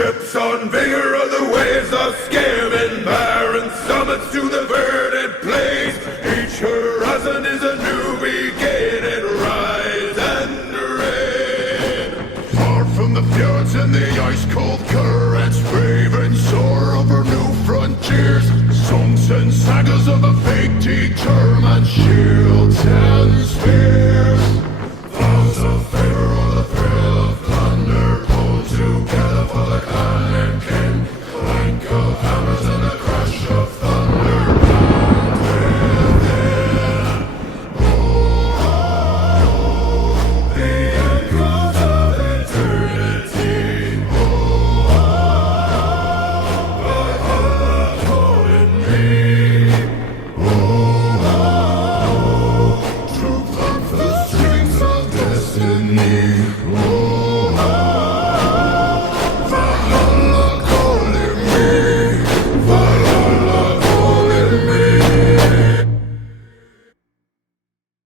Ships on vigor of the waves of skimming barren summits to the verdant plains. Each horizon is a new beginning, rise and rain. Far from the fjords and the ice-cold currents, brave and soar over new frontiers. Songs and sagas of a fate determined, shields and spears.